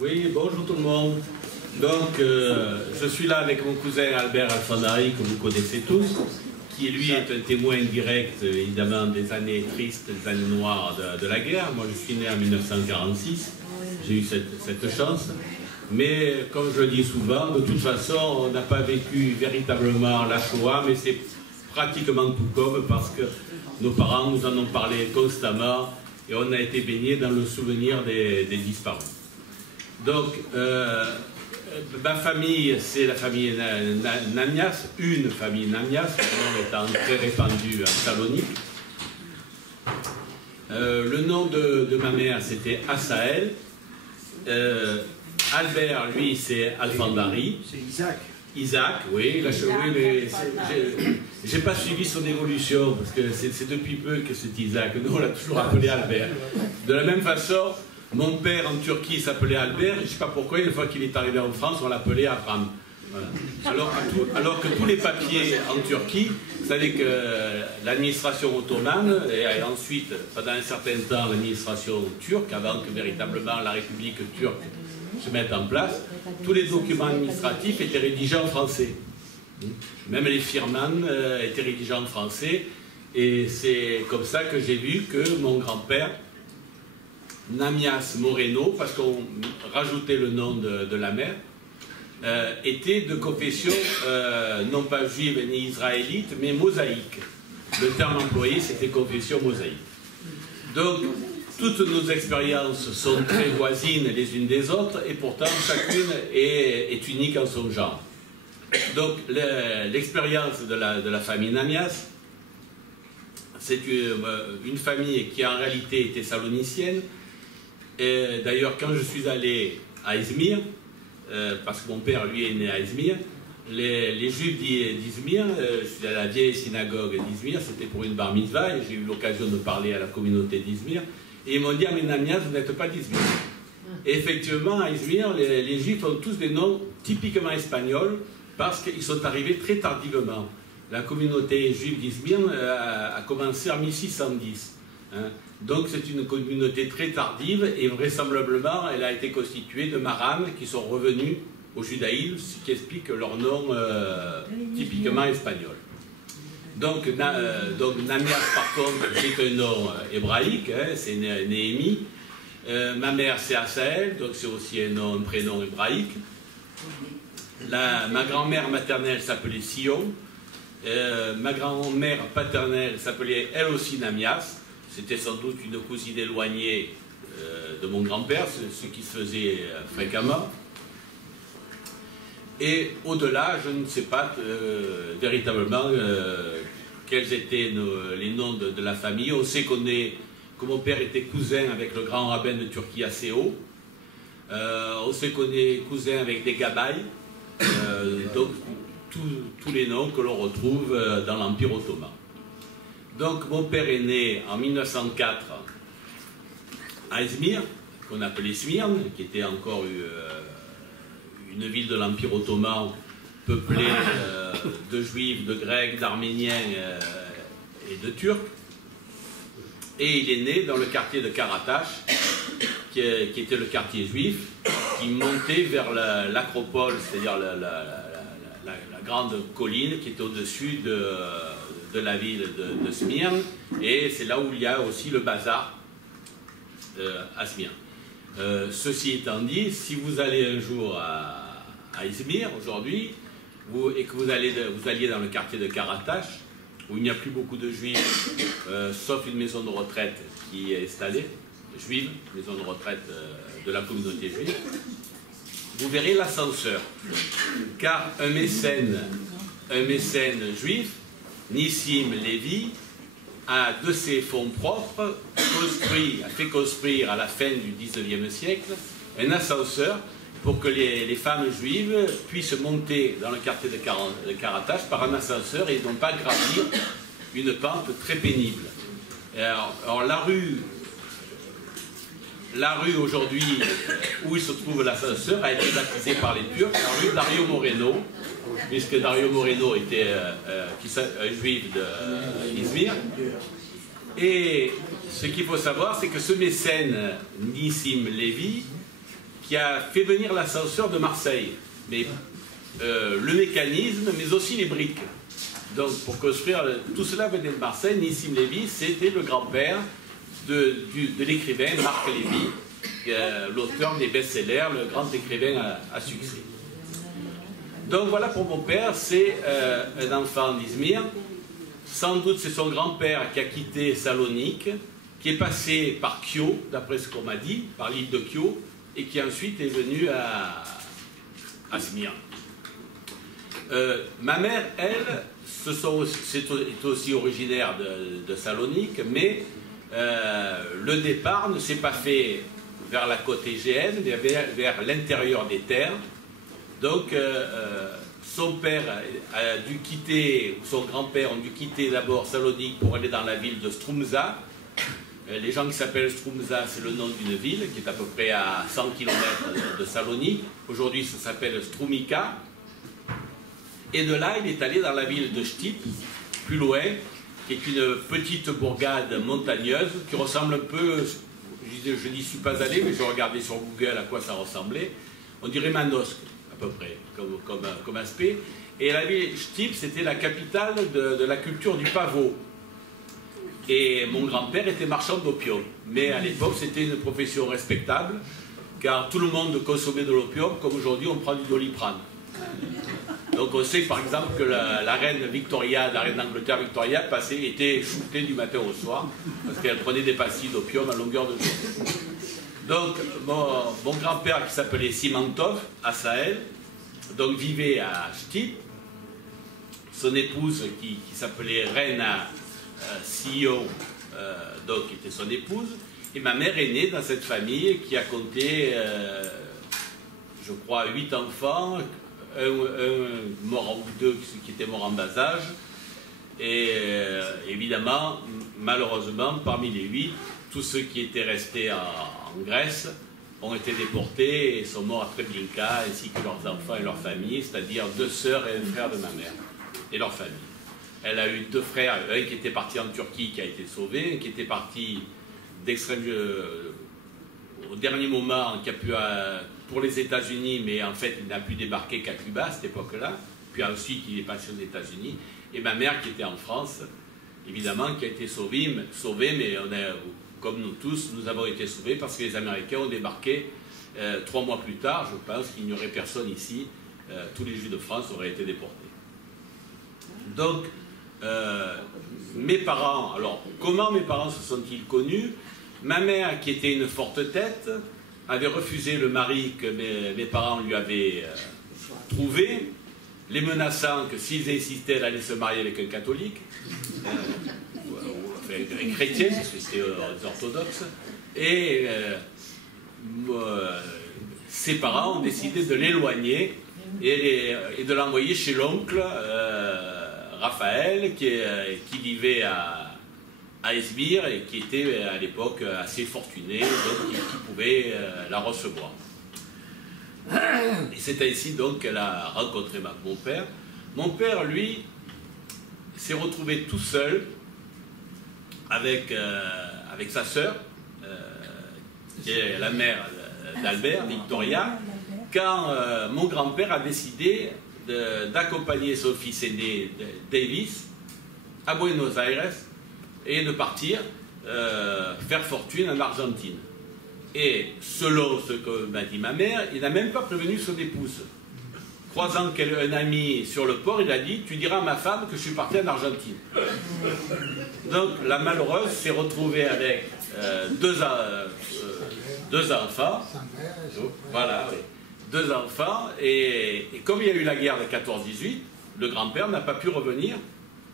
Oui, bonjour tout le monde. Donc, je suis là avec mon cousin Albert Alfandari, que vous connaissez tous, qui lui est un témoin direct, évidemment, des années tristes, des années noires de la guerre. Moi, je suis né en 1946, j'ai eu cette chance. Mais, comme je le dis souvent, de toute façon, on n'a pas vécu véritablement la Shoah, mais c'est pratiquement tout comme, parce que nos parents nous en ont parlé constamment, et on a été baigné dans le souvenir des disparus. Donc, ma famille, c'est la famille Namias, une famille Namias, le nom étant très répandu à Salonique. Le nom de ma mère, c'était Assaël. Albert, lui, c'est Alfandari. C'est Isaac. Isaac, oui. Mais j'ai pas suivi son évolution, parce que c'est depuis peu que c'est Isaac. Nous, on l'a toujours appelé Albert. De la même façon, mon père en Turquie s'appelait Albert, je ne sais pas pourquoi, une fois qu'il est arrivé en France, on l'appelait Avram. Voilà. Alors que tous les papiers en Turquie, vous savez que l'administration ottomane, et ensuite, pendant un certain temps, l'administration turque, avant que véritablement la République turque se mette en place, tous les documents administratifs étaient rédigés en français. Même les firman étaient rédigés en français, et c'est comme ça que j'ai vu que mon grand-père, Namias Moreno, parce qu'on rajoutait le nom de la mère, était de confession non pas juive ni israélite, mais mosaïque. Le terme employé, c'était confession mosaïque. Donc, toutes nos expériences sont très voisines les unes des autres, et pourtant chacune est unique en son genre. Donc, l'expérience de la famille Namias, c'est une famille qui en réalité était salonicienne. D'ailleurs, quand je suis allé à Izmir, parce que mon père, lui, est né à Izmir, les juifs d'Izmir, je suis allé à la vieille synagogue d'Izmir, c'était pour une bar mitzvah, et j'ai eu l'occasion de parler à la communauté d'Izmir, et ils m'ont dit, ah mais Namias, vous n'êtes pas d'Izmir. Et effectivement, à Izmir, les juifs ont tous des noms typiquement espagnols, parce qu'ils sont arrivés très tardivement. La communauté juive d'Izmir a commencé en 1610. Hein. Donc c'est une communauté très tardive, et vraisemblablement elle a été constituée de marranes qui sont revenus au judaïsme, ce qui explique leur nom typiquement espagnol. Donc Namias, par contre, c'est un nom hébraïque, hein, c'est Néhémie. Ma mère, c'est Assaël, donc c'est aussi un prénom hébraïque. Ma grand-mère maternelle s'appelait Sion. Ma grand-mère paternelle s'appelait elle aussi Namias. C'était sans doute une cousine éloignée de mon grand-père, ce qui se faisait fréquemment. Et au-delà, je ne sais pas véritablement quels étaient les noms de la famille. On sait que mon père était cousin avec le grand rabbin de Turquie Asséo. On sait qu'on est cousin avec des Gabaïs. Donc tous les noms que l'on retrouve dans l'Empire ottoman. Donc mon père est né en 1904 à Izmir, qu'on appelait Smyrne, qui était encore une ville de l'Empire ottoman peuplée de juifs, de grecs, d'arméniens et de turcs. Et il est né dans le quartier de Karataş, qui était le quartier juif, qui montait vers l'acropole, c'est-à-dire la grande colline qui était au-dessus de la ville de Smyrne, et c'est là où il y a aussi le bazar à Smyrne. Ceci étant dit, si vous allez un jour à Izmir aujourd'hui, et que vous alliez dans le quartier de Karataş, où il n'y a plus beaucoup de juifs, sauf une maison de retraite qui est installée, juive, maison de retraite de la communauté juive, vous verrez l'ascenseur, car un mécène juif, Nissim Lévi, a de ses fonds propres a fait construire à la fin du XIXe siècle un ascenseur pour que les femmes juives puissent monter dans le quartier de Karataş par un ascenseur et non pas gravir une pente très pénible. Alors la rue aujourd'hui où il se trouve l'ascenseur a été baptisée par les Turcs la rue Dario Moreno, puisque Dario Moreno était un juif d'Izmir. Et ce qu'il faut savoir, c'est que ce mécène Nissim Lévi, qui a fait venir l'ascenseur de Marseille. Mais le mécanisme, mais aussi les briques. Donc pour construire, tout cela venait de Marseille. Nissim Lévy, c'était le grand-père de l'écrivain Marc Lévy, l'auteur des best-sellers, le grand écrivain à succès. Donc voilà pour mon père, c'est un enfant d'Izmir. Sans doute c'est son grand-père qui a quitté Salonique, qui est passé par Kio, d'après ce qu'on m'a dit, par l'île de Kio, et qui ensuite est venu à Izmir. Ma mère, elle, est aussi originaire de Salonique, mais le départ ne s'est pas fait vers la côte égéenne, mais vers l'intérieur des terres. Donc, son père a dû quitter, ou son grand-père ont dû quitter d'abord Salonique pour aller dans la ville de Strumza. Les gens qui s'appellent Strumza, c'est le nom d'une ville qui est à peu près à 100 km de Salonique. Aujourd'hui, ça s'appelle Strumica. Et de là, il est allé dans la ville de Chtip, plus loin, qui est une petite bourgade montagneuse qui ressemble un peu, je n'y suis pas allé, mais je regardais sur Google à quoi ça ressemblait. On dirait Manosque, à peu près, comme aspect. Et la ville Chtip, c'était la capitale de la culture du pavot. Et mon grand-père était marchand d'opium. Mais à l'époque, c'était une profession respectable, car tout le monde consommait de l'opium, comme aujourd'hui on prend du Doliprane. Donc on sait par exemple que la reine Victoria, la reine d'Angleterre Victoria, était shootée du matin au soir, parce qu'elle prenait des pastilles d'opium à longueur de journée. Donc mon grand-père, qui s'appelait Simantov, à Sahel, donc vivait à Chtip. Son épouse, qui s'appelait Reina Sion, donc était son épouse, et ma mère est née dans cette famille qui a compté, je crois, 8 enfants, un mort ou deux qui étaient morts en bas âge, et évidemment, malheureusement, parmi les 8, tous ceux qui étaient restés en Grèce ont été déportés et sont morts à Treblinka, ainsi que leurs enfants et leurs familles, c'est-à-dire 2 sœurs et un frère de ma mère, et leur famille. Elle a eu 2 frères, un qui était parti en Turquie, qui a été sauvé, un qui était parti d'extrême au dernier moment, qui a pu pour les États-Unis, mais en fait il n'a pu débarquer qu'à Cuba à cette époque-là. Puis ensuite il est passé aux États-Unis. Et ma mère qui était en France, évidemment, qui a été sauvée, mais comme nous tous, nous avons été sauvés parce que les Américains ont débarqué 3 mois plus tard. Je pense qu'il n'y aurait personne ici, tous les Juifs de France auraient été déportés. Donc, mes parents, alors comment mes parents se sont-ils connus? Ma mère, qui était une forte tête, avait refusé le mari que mes parents lui avaient trouvé, les menaçant que s'ils insistaient, elle allait se marier avec un catholique, enfin, un chrétien, parce que c'était orthodoxe, et ses parents ont décidé de l'éloigner et de l'envoyer chez l'oncle Raphaël, qui vivait à Izmir et qui était à l'époque assez fortuné, donc qui pouvait la recevoir. Et c'est ainsi donc qu'elle a rencontré mon père. Mon père, lui, s'est retrouvé tout seul avec sa sœur, qui est la mère d'Albert, Victoria, quand mon grand-père a décidé d'accompagner son fils aîné, Davis, à Buenos Aires, et de partir faire fortune en Argentine. Et selon ce que m'a dit ma mère, il n'a même pas prévenu son épouse. Croisant un ami sur le port, il a dit « Tu diras à ma femme que je suis parti en Argentine. » Donc la malheureuse s'est retrouvée avec deux enfants. Voilà, oui. 2 enfants. Et comme il y a eu la guerre de 14-18, le grand-père n'a pas pu revenir,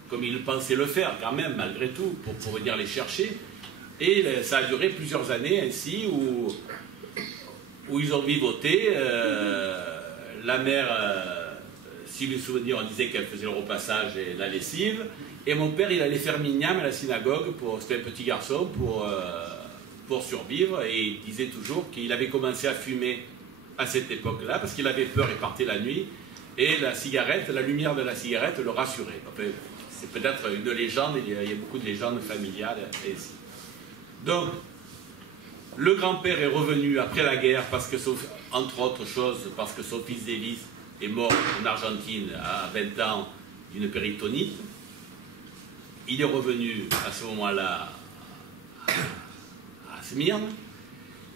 comme il pensait le faire quand même, malgré tout, pour venir les chercher. Et ça a duré plusieurs années ainsi, où ils ont vivoté. La mère, si mes souvenirs, on disait qu'elle faisait le repassage et la lessive. Et mon père, il allait faire mignam à la synagogue, c'était un petit garçon, pour survivre. Et il disait toujours qu'il avait commencé à fumer à cette époque-là, parce qu'il avait peur, il partait la nuit. Et la lumière de la cigarette le rassurait. Enfin, c'est peut-être une légende, il y a beaucoup de légendes familiales ici. Donc, le grand-père est revenu après la guerre parce que entre autres choses parce que son fils Davis est mort en Argentine à 20 ans d'une péritonite. Il est revenu à ce moment-là à Smyrne,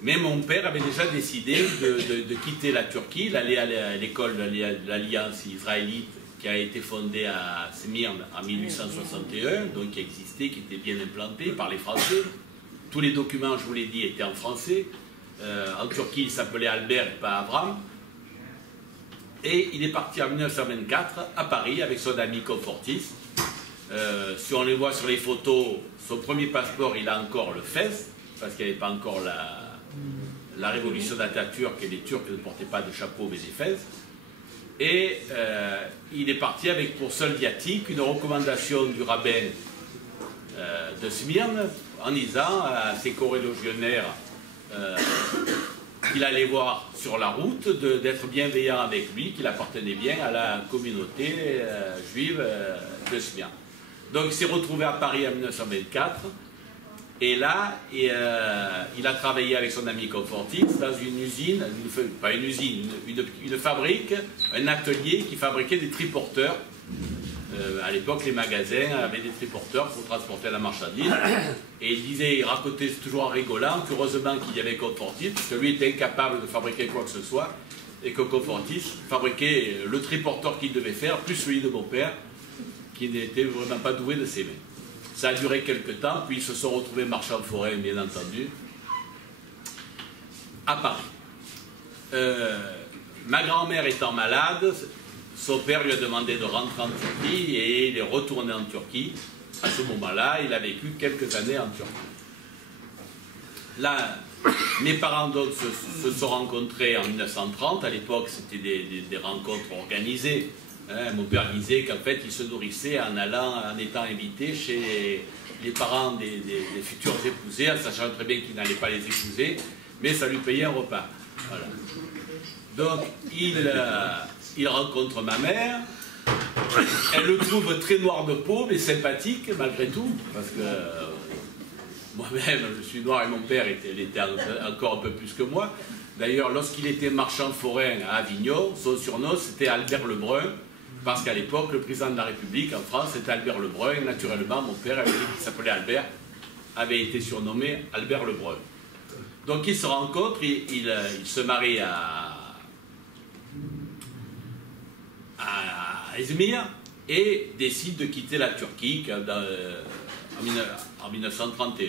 mais mon père avait déjà décidé de quitter la Turquie, d'aller à l'école de l'Alliance israélite qui a été fondée à Smyrne en 1861, donc qui existait, qui était bien implantée par les Français. Tous les documents, je vous l'ai dit, étaient en français. En Turquie, il s'appelait Albert et pas Avram. Et il est parti en 1924 à Paris avec son ami Confortis. Si on les voit sur les photos, son premier passeport, il a encore le fez, parce qu'il n'y avait pas encore la révolution d'Atatürk et les Turcs ne portaient pas de chapeau mais des fez. Et il est parti avec pour seul viatique une recommandation du rabbin de Smyrne en disant à ses corélogionnaires qu'il allait voir sur la route, d'être bienveillant avec lui, qu'il appartenait bien à la communauté juive de Smyrne. Donc il s'est retrouvé à Paris en 1924, et là, il a travaillé avec son ami Confortis dans une usine, pas une usine, une fabrique, un atelier qui fabriquait des triporteurs. À l'époque, les magasins avaient des triporteurs pour transporter la marchandise. Et il racontait toujours en rigolant qu'heureusement qu'il y avait Confortis, parce que lui était incapable de fabriquer quoi que ce soit, et que Confortis fabriquait le triporteur qu'il devait faire, plus celui de mon père, qui n'était vraiment pas doué de ses mains. Ça a duré quelques temps, puis ils se sont retrouvés marchands forains, bien entendu, à Paris. Ma grand-mère étant malade, son père lui a demandé de rentrer en Turquie et il est retourné en Turquie. À ce moment-là, il a vécu quelques années en Turquie. Là, mes parents donc se sont rencontrés en 1930. À l'époque, c'était des rencontres organisées. Mon père disait qu'en fait, il se nourrissait en étant invité chez les parents des futurs épousés, en sachant très bien qu'il n'allait pas les épouser, mais ça lui payait un repas. Voilà. Donc, il rencontre ma mère, elle le trouve très noir de peau, mais sympathique malgré tout, parce que moi-même, je suis noir et mon père était encore un peu plus que moi. D'ailleurs, lorsqu'il était marchand forain à Avignon, son surnom c'était Albert Lebrun, parce qu'à l'époque, le président de la République en France c'était Albert Lebrun, et naturellement, mon père, qui s'appelait Albert, avait été surnommé Albert Lebrun. Donc ils se rencontrent, ils se marient à Izmir et décide de quitter la Turquie en 1931.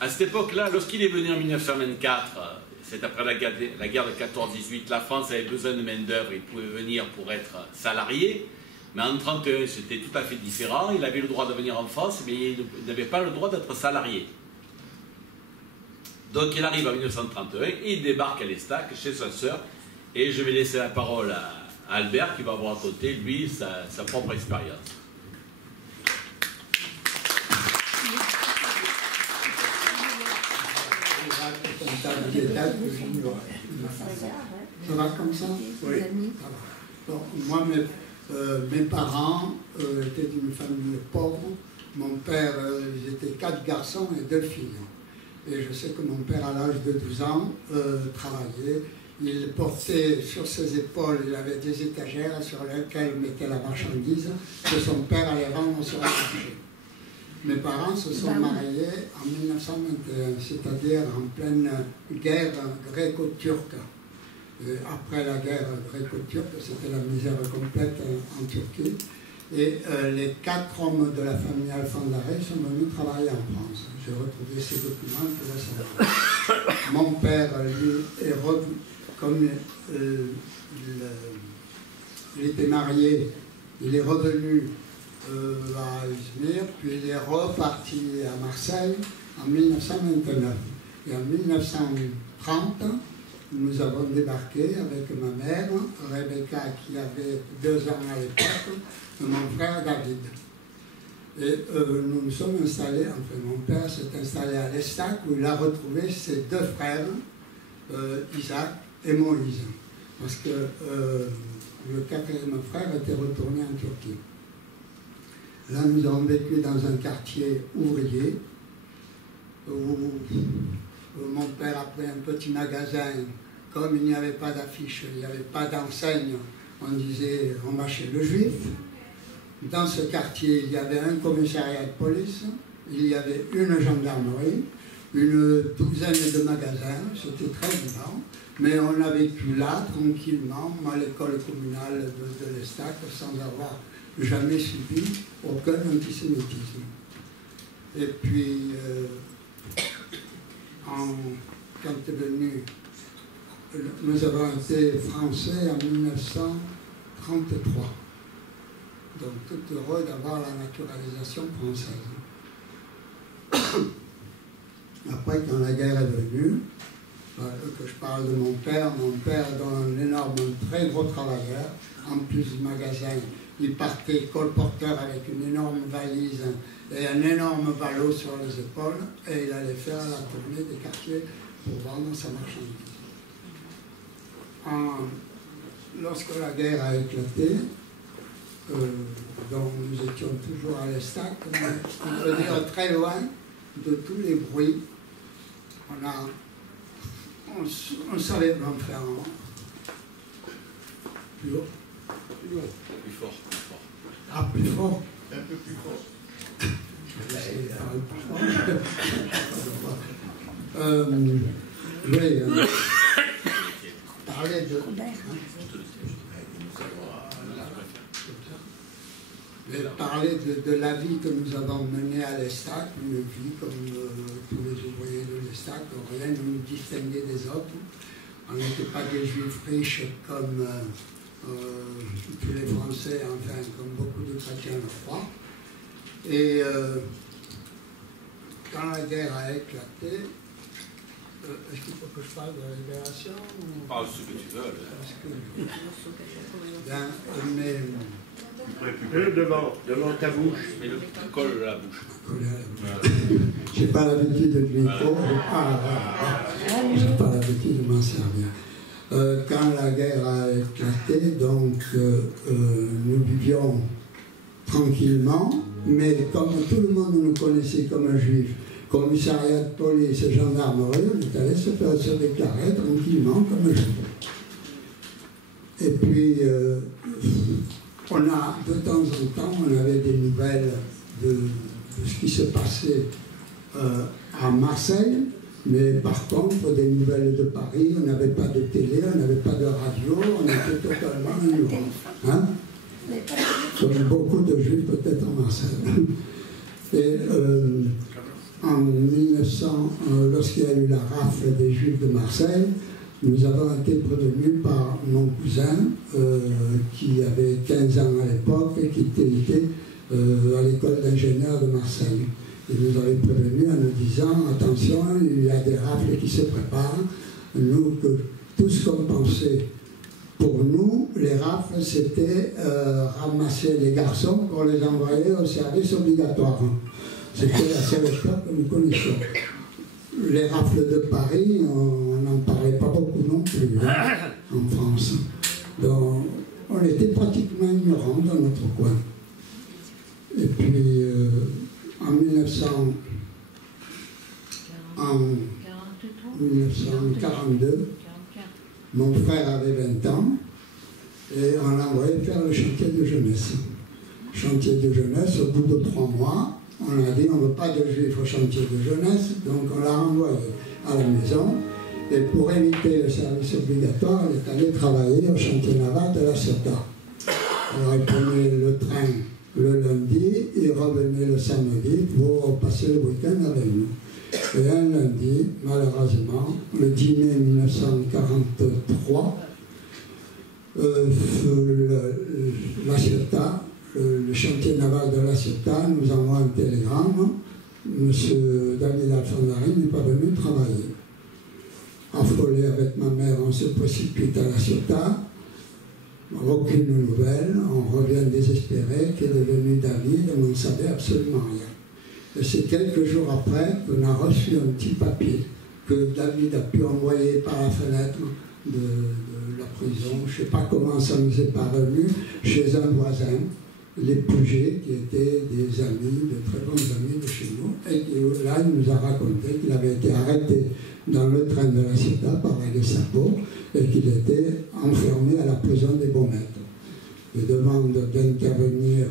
À cette époque-là, lorsqu'il est venu en 1924, c'est après la guerre de 14-18, la France avait besoin de main-d'œuvre, il pouvait venir pour être salarié, mais en 1931 c'était tout à fait différent, il avait le droit de venir en France, mais il n'avait pas le droit d'être salarié. Donc il arrive en 1931 et il débarque à l'Estac chez sa sœur, et je vais laisser la parole à Albert qui va vous raconter, lui, sa propre expérience. Ça va comme ça? Oui. Bon, moi, mes parents étaient d'une famille pauvre. Mon père, ils étaient 4 garçons et 2 filles. Et je sais que mon père, à l'âge de 12 ans, travaillait. Il portait sur ses épaules, il avait des étagères sur lesquelles il mettait la marchandise que son père allait vendre sur le marché. Mes parents se sont mariés en 1921, c'est-à-dire en pleine guerre gréco-turque. Après la guerre gréco-turque, c'était la misère complète en Turquie. Et les 4 hommes de la famille Alfandaré sont venus travailler en France. J'ai retrouvé ces documents pour le savoir. Mon père, lui, est revenu, comme il était marié, il est revenu à Izmir, puis il est reparti à Marseille en 1929. Et en 1930, nous avons débarqué avec ma mère, Rebecca, qui avait 2 ans à l'époque, et mon frère David. Et nous nous sommes installés, enfin mon père s'est installé à l'Estac, où il a retrouvé ses 2 frères, Isaac et Moïse, parce que le 4e frère était retourné en Turquie. Là, nous avons vécu dans un quartier ouvrier, où mon père a pris un petit magasin comme il n'y avait pas d'affiche, il n'y avait pas d'enseigne, on disait on va chez le juif. Dans ce quartier, il y avait un commissariat de police, il y avait une gendarmerie, une douzaine de magasins, c'était très vivant, mais on a vécu là, tranquillement, à l'école communale de l'Estac, sans avoir jamais subi aucun antisémitisme. Et puis, quand est venu, nous avons été français en 1933. Donc tout heureux d'avoir la naturalisation française. Après, quand la guerre est venue, que je parle de mon père étant un énorme, très gros travailleur, en plus du magasin, il partait colporteur avec une énorme valise et un énorme ballot sur les épaules, et il allait faire la tournée des quartiers pour vendre sa marchandise. Lorsque la guerre a éclaté, donc nous étions toujours à l'Estac, mais on peut dire très loin de tous les bruits. On savait en faire plus haut. Plus fort, plus fort. Ah, plus fort. Un peu plus fort. Parler de... Parler de la vie que nous avons menée à l'Estac, une vie comme tous les ouvriers de l'Estac, rien ne nous distinguait des autres. On n'était pas des juifs riches comme tous les Français, enfin comme beaucoup de chrétiens le croient. Et quand la guerre a éclaté, est-ce qu'il faut que je parle de la libération ou... Parle ce que tu veux. Devant ta bouche. Mais le colle à la bouche. Je n'ai pas l'habitude de micro. Je n'ai pas l'habitude de m'en servir. Quand la guerre a éclaté, donc nous vivions tranquillement, mais comme tout le monde nous connaissait comme un juif, commissariat de police, gendarmerie, on est allé se déclarer tranquillement comme un juif. Et puis, on a, de temps en temps, on avait des nouvelles de ce qui se passait à Marseille, mais par contre, des nouvelles de Paris, on n'avait pas de télé, on n'avait pas de radio, on était totalement ignorants. Hein? Comme beaucoup de juifs peut-être en Marseille. Et en 1900, lorsqu'il y a eu la rafle des juifs de Marseille, nous avons été prévenus par mon cousin, qui avait 15 ans à l'époque et qui était à l'école d'ingénieurs de Marseille. Il nous avait prévenus en nous disant, attention, il y a des rafles qui se préparent. Nous, tout ce qu'on pensait pour nous, les rafles, c'était ramasser les garçons pour les envoyer au service obligatoire. C'était la seule époque que nous connaissions. Les rafles de Paris, on n'en parlait pas beaucoup non plus, hein, en France. Donc, on était pratiquement ignorants dans notre coin. Et puis, en 1942, mon frère avait 20 ans, et on l'a envoyé faire le chantier de jeunesse. Chantier de jeunesse, au bout de 3 mois, on a dit on ne veut pas de juifs au chantier de jeunesse, donc on l'a renvoyé à la maison. Et pour éviter le service obligatoire, elle est allée travailler au chantier naval de La Ciotat. Alors elle prenait le train le lundi et revenait le samedi pour passer le week-end avec nous. Et un lundi, malheureusement, le 10 mai 1943, La Ciotat, le chantier naval de La Ciotat nous envoie un télégramme. M. David Alfandari n'est pas venu travailler. Affolé avec ma mère, on se précipite à La Ciotat. Aucune nouvelle, on revient désespéré. Qu'est devenu David? On ne savait absolument rien. Et c'est quelques jours après qu'on a reçu un petit papier que David a pu envoyer par la fenêtre de la prison. Je ne sais pas comment ça nous est parvenu, chez un voisin, les Puget, qui étaient des amis, de très bons amis de chez nous, et qui, là, il nous a raconté qu'il avait été arrêté dans le train de la Cita par la Gestapo et qu'il était enfermé à la prison des Baumettes. Il demande d'intervenir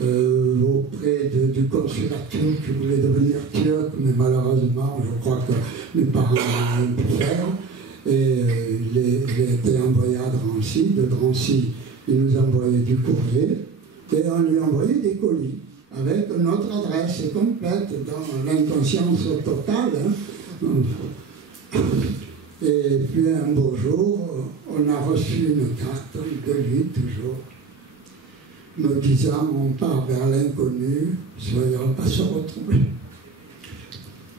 auprès du consulat turc qui voulait devenir turc, mais malheureusement, je crois que mes parents n'ont rien pu faire. Et il a été envoyé à Drancy. De Drancy, il nous a envoyé du courrier et on lui a envoyé des colis avec notre adresse complète dans l'inconscience totale. Hein. Et puis un beau jour, on a reçu une carte de lui toujours, nous disant on part vers l'inconnu, soyons pas se retrouver.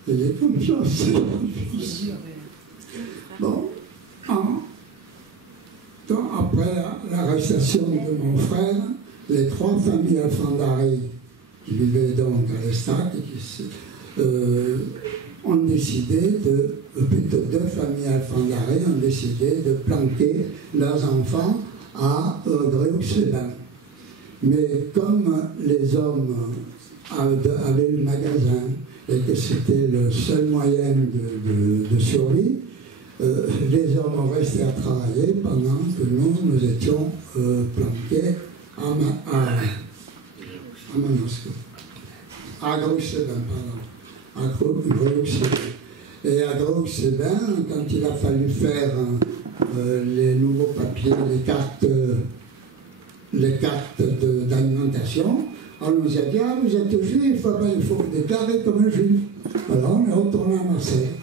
Et les confiances. Bon, donc après l'arrestation de mon frère, les 3 familles Alfandari qui vivaient donc à l'Estac ont décidé plutôt 2 familles Alfandari ont décidé de planquer leurs enfants à Gréoux-les-Bains. Mais comme les hommes avaient le magasin et que c'était le seul moyen de survie, les hommes ont resté à travailler pendant que nous étions planqués à Manosque. À Gréoux-les-Bains, pardon. À Gréoux-les-Bains. Et à Gréoux-les-Bains, quand il a fallu faire les nouveaux papiers, les cartes d'alimentation, on nous a dit, ah, vous êtes juif, il faut vous déclarer comme un juif. Alors on est retourné à Marseille.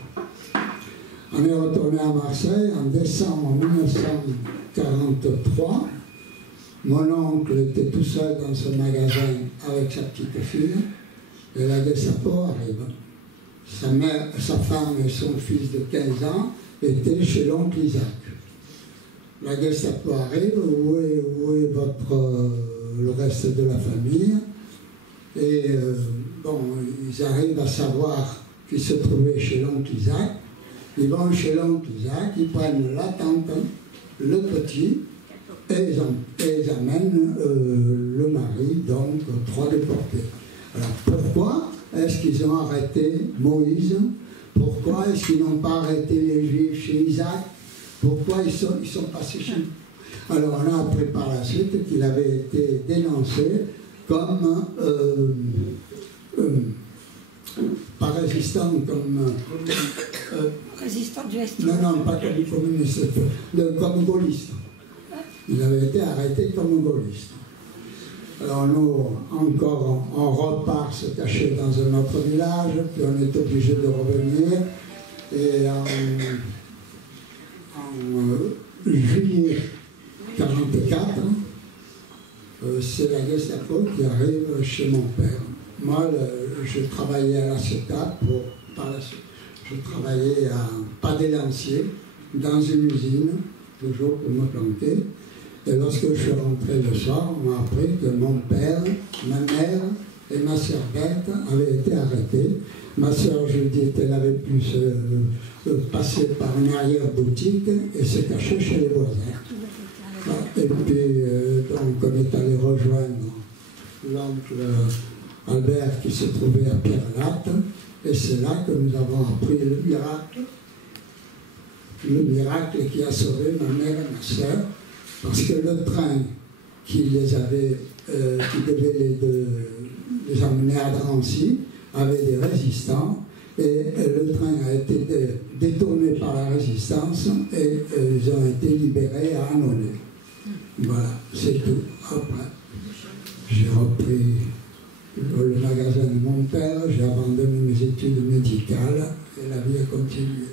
On est retourné à Marseille en décembre 1943. Mon oncle était tout seul dans ce magasin avec sa petite fille, et la Gestapo arrive. Sa femme et son fils de 15 ans étaient chez l'oncle Isaac. La Gestapo arrive, où est le reste de la famille? Et bon, ils arrivent à savoir qu'ils se trouvaient chez l'oncle Isaac. Ils vont chez l'oncle Isaac, ils prennent la tante, le petit, et ils amènent le mari, donc 3 déportés. Alors pourquoi est-ce qu'ils ont arrêté Moïse? Pourquoi est-ce qu'ils n'ont pas arrêté les Juifs chez Isaac? Pourquoi ils sont passés chez nous? Alors on a appris par la suite qu'il avait été dénoncé comme pas résistant, comme résistant du Est. non, pas comme communiste, comme gaulliste. Il avait été arrêté comme gaulliste. Alors nous, encore, on repart se cacher dans un autre village, puis on est obligé de revenir. Et en juillet 1944, c'est la Gestapo qui arrive chez mon père. Moi, je travaillais à la CETA par la suite. Je travaillais à Pas-des-Lanciers, dans une usine, toujours pour me planquer. Et lorsque je suis rentré le soir, on m'a appris que mon père, ma mère et ma sœur Berthe avaient été arrêtés. Ma sœur Judith, elle avait pu passer par une arrière-boutique et se cacher chez les voisins. Et puis, donc, on est allé rejoindre l'oncle Albert qui se trouvait à Pierre-Latte, et c'est là que nous avons appris le miracle qui a sauvé ma mère et ma sœur, parce que le train qui devait les emmener à Drancy avait des résistants, et le train a été détourné par la résistance, et ils ont été libérés à Annonay. Voilà, c'est tout. Après, j'ai repris le magasin de mon père, j'ai abandonné mes études médicales et la vie a continué.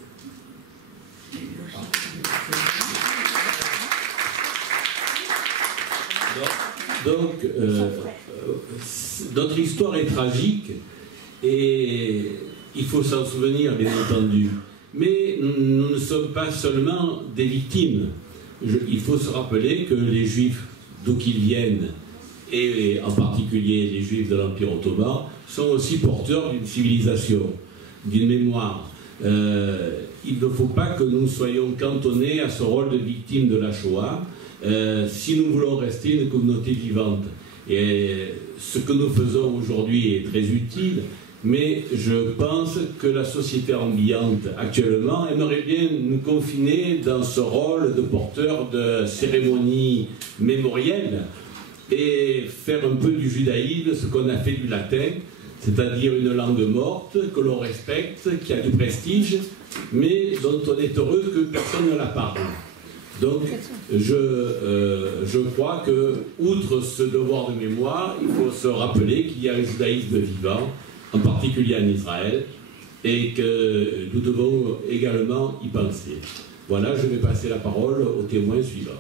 Donc, notre histoire est tragique et il faut s'en souvenir, bien entendu. Mais nous ne sommes pas seulement des victimes. Il faut se rappeler que les Juifs, d'où qu'ils viennent, et en particulier les Juifs de l'Empire ottoman, sont aussi porteurs d'une civilisation, d'une mémoire. Il ne faut pas que nous soyons cantonnés à ce rôle de victime de la Shoah, si nous voulons rester une communauté vivante. Et ce que nous faisons aujourd'hui est très utile, mais je pense que la société ambiante actuellement aimerait bien nous confiner dans ce rôle de porteur de cérémonies mémorielles et faire un peu du judaïsme ce qu'on a fait du latin, c'est-à-dire une langue morte que l'on respecte, qui a du prestige, mais dont on est heureux que personne ne la parle. Donc, je crois que, outre ce devoir de mémoire, il faut se rappeler qu'il y a un judaïsme vivant, en particulier en Israël, et que nous devons également y penser. Voilà, je vais passer la parole au témoin suivant.